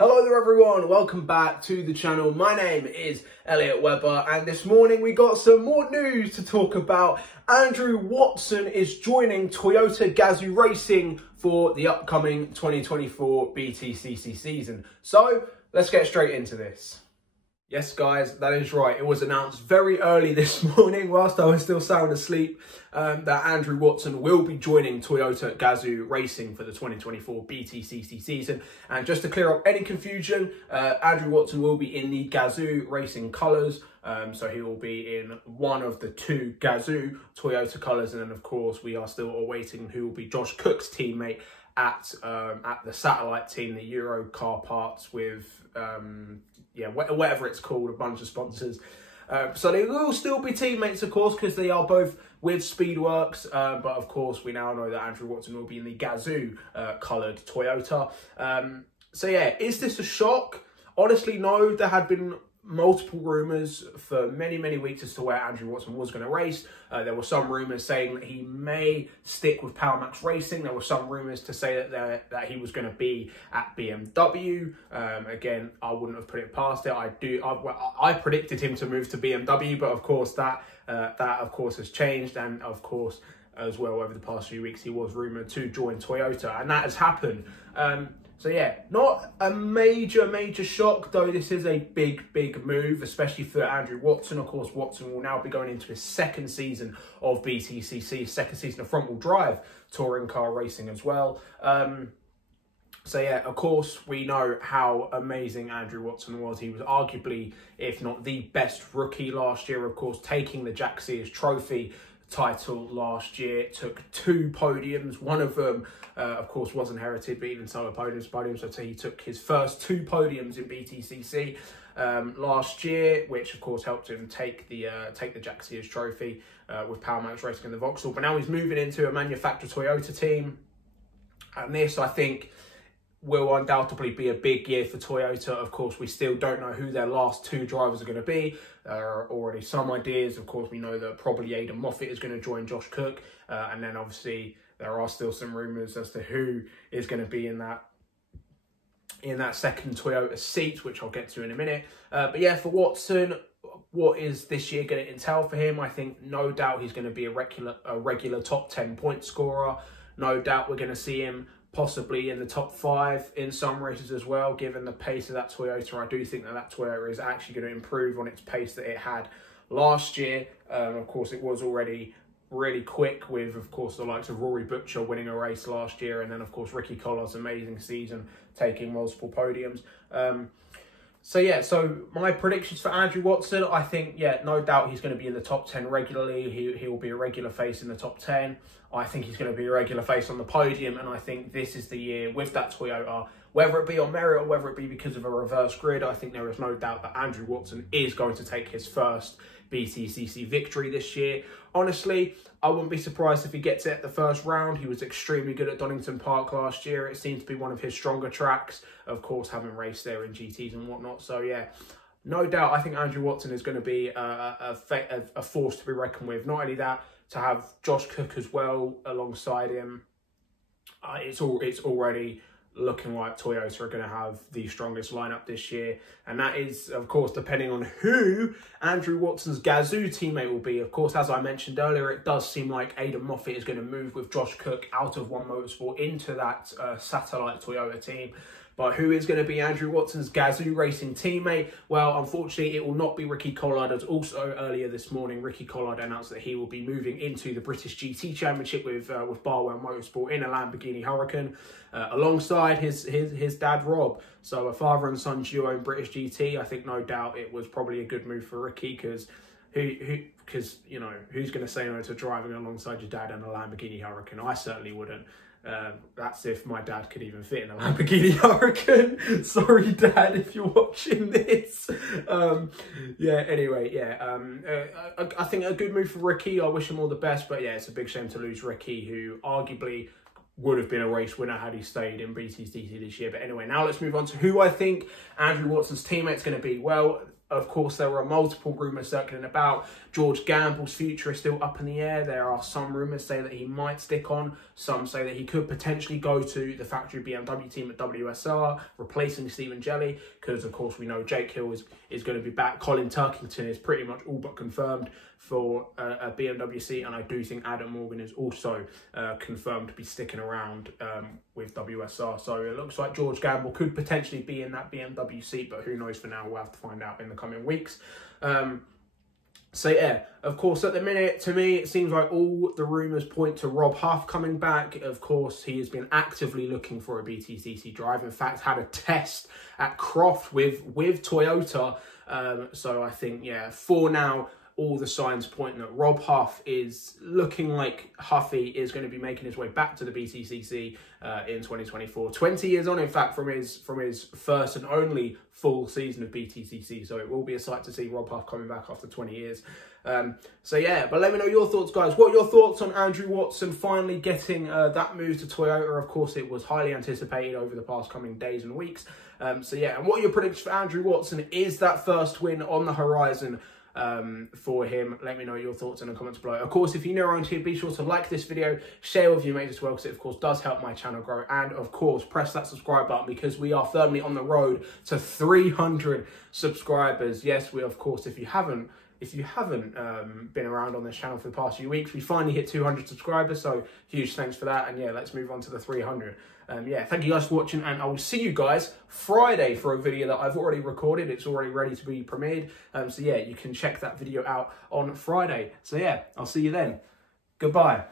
Hello there everyone, welcome back to the channel. My name is Elliot Webber and this morning we got some more news to talk about. Andrew Watson is joining Toyota Gazoo Racing for the upcoming 2024 BTCC season. So let's get straight into this. Yes guys, that is right. It was announced very early this morning whilst I was still sound asleep that Andrew Watson will be joining Toyota Gazoo Racing for the 2024 BTCC season. And just to clear up any confusion, Andrew Watson will be in the Gazoo Racing colours. So he will be in one of the two Gazoo Toyota colours. And then of course we are still awaiting who will be Josh Cook's teammate at the satellite team, the Euro Car Parts with whatever it's called, a bunch of sponsors. So they will still be teammates, of course, because they are both with Speedworks. But of course, we now know that Andrew Watson will be in the Gazoo coloured Toyota. So yeah, is this a shock? Honestly, no. There had been multiple rumours for many weeks as to where Andrew Watson was going to race. There were some rumours saying that he may stick with Power Maxed Racing. There were some rumours to say that he was going to be at BMW. Again, I wouldn't have put it past it. I predicted him to move to BMW, but of course that of course has changed, and of course as well over the past few weeks he was rumoured to join Toyota, and that has happened. So yeah, not a major shock, though this is a big move, especially for Andrew Watson. Of course, Watson will now be going into his second season of BTCC, second season of front-wheel drive touring car racing as well. So yeah, of course, we know how amazing Andrew Watson was. He was arguably, if not the best rookie last year, of course, taking the Jack Sears Trophy title last year, took 2 podiums. One of them, of course, was inherited, but even so, a podium. So he took his first 2 podiums in BTCC last year, which of course helped him take the Jack Sears Trophy with Power Maxed Racing in the Vauxhall. But now he's moving into a manufactured Toyota team, and this, I think, will undoubtedly be a big year for Toyota. Of course, we still don't know who their last 2 drivers are going to be. There are already some ideas. Of course, we know that probably Aidan Moffat is going to join Josh Cook. And then obviously there are still some rumours as to who is going to be in that second Toyota seat, which I'll get to in a minute. But yeah, for Watson, what is this year going to entail for him? I think no doubt he's going to be a regular top 10 point scorer. No doubt we're going to see him possibly in the top 5 in some races as well, given the pace of that Toyota. I do think that Toyota is actually going to improve on its pace that it had last year. Of course, it was already really quick with, of course, the likes of Rory Butcher winning a race last year, and then, of course, Ricky Collard's amazing season, taking multiple podiums. So yeah, so my predictions for Andrew Watson, I think, yeah, no doubt he's going to be in the top 10 regularly. He will be a regular face in the top 10. I think he's going to be a regular face on the podium, and I think this is the year with that Toyota, whether it be on merit or whether it be because of a reverse grid, I think there is no doubt that Andrew Watson is going to take his first BTCC victory this year. Honestly, I wouldn't be surprised if he gets it at the first round. He was extremely good at Donington Park last year. It seems to be one of his stronger tracks, of course, having raced there in GTs and whatnot. So yeah, no doubt I think Andrew Watson is going to be a force to be reckoned with. Not only that, to have Josh Cook as well alongside him, it's already looking like Toyota are going to have the strongest lineup this year. And that is, of course, depending on who Andrew Watson's Gazoo teammate will be. Of course, as I mentioned earlier, it does seem like Aidan Moffat is going to move with Josh Cook out of One Motorsport into that satellite Toyota team. But who is going to be Andrew Watson's Gazoo Racing teammate? Well, unfortunately, it will not be Ricky Collard. As also earlier this morning, Ricky Collard announced that he will be moving into the British GT Championship with Barwell Motorsport in a Lamborghini Huracan, alongside his dad Rob. So a father and son duo in British GT. I think no doubt it was probably a good move for Ricky, because you know, who's going to say no to driving alongside your dad in a Lamborghini Huracan? I certainly wouldn't. That's if my dad could even fit in a Lamborghini Huracan. Sorry, Dad, if you're watching this. Yeah, anyway, yeah. I think a good move for Ricky. I wish him all the best. But yeah, it's a big shame to lose Ricky, who arguably would have been a race winner had he stayed in BTCC this year. But anyway, now let's move on to who I think Andrew Watson's teammate's going to be. Well, Of course, there are multiple rumours circling about. George Gamble's future is still up in the air. There are some rumours say that he might stick on. Some say that he could potentially go to the factory BMW team at WSR, replacing Stephen Jelley, because, of course, we know Jake Hill is going to be back. Colin Turkington is pretty much all but confirmed for a BMW seat, and I do think Adam Morgan is also confirmed to be sticking around with WSR. So it looks like George Gamble could potentially be in that BMW seat, but who knows for now. We'll have to find out in the coming weeks. So yeah, of course, at the minute, to me, it seems like all the rumours point to Rob Huff coming back. Of course, he has been actively looking for a BTCC drive. In fact, had a test at Croft with Toyota. So I think, yeah, for now, all the signs point that Rob Huff is looking like Huffy is going to be making his way back to the BTCC in 2024. 20 years on, in fact, from his first and only full season of BTCC. So it will be a sight to see Rob Huff coming back after 20 years. So yeah, but let me know your thoughts, guys. What are your thoughts on Andrew Watson finally getting that move to Toyota? Of course, it was highly anticipated over the past coming days and weeks. So yeah, and what are your predictions for Andrew Watson? Is that first win on the horizon for him? Let me know your thoughts in the comments below. Of course, if you're new around here, be sure to like this video, share with your mates as well, because it of course does help my channel grow, and of course press that subscribe button, because we are firmly on the road to 300 subscribers. Yes, we, of course, if you haven't been around on this channel for the past few weeks, we finally hit 200 subscribers, so huge thanks for that. And yeah, let's move on to the 300. Yeah, thank you guys for watching, and I will see you guys Friday for a video that I've already recorded. It's already ready to be premiered. So yeah, you can check that video out on Friday. So yeah, I'll see you then. Goodbye.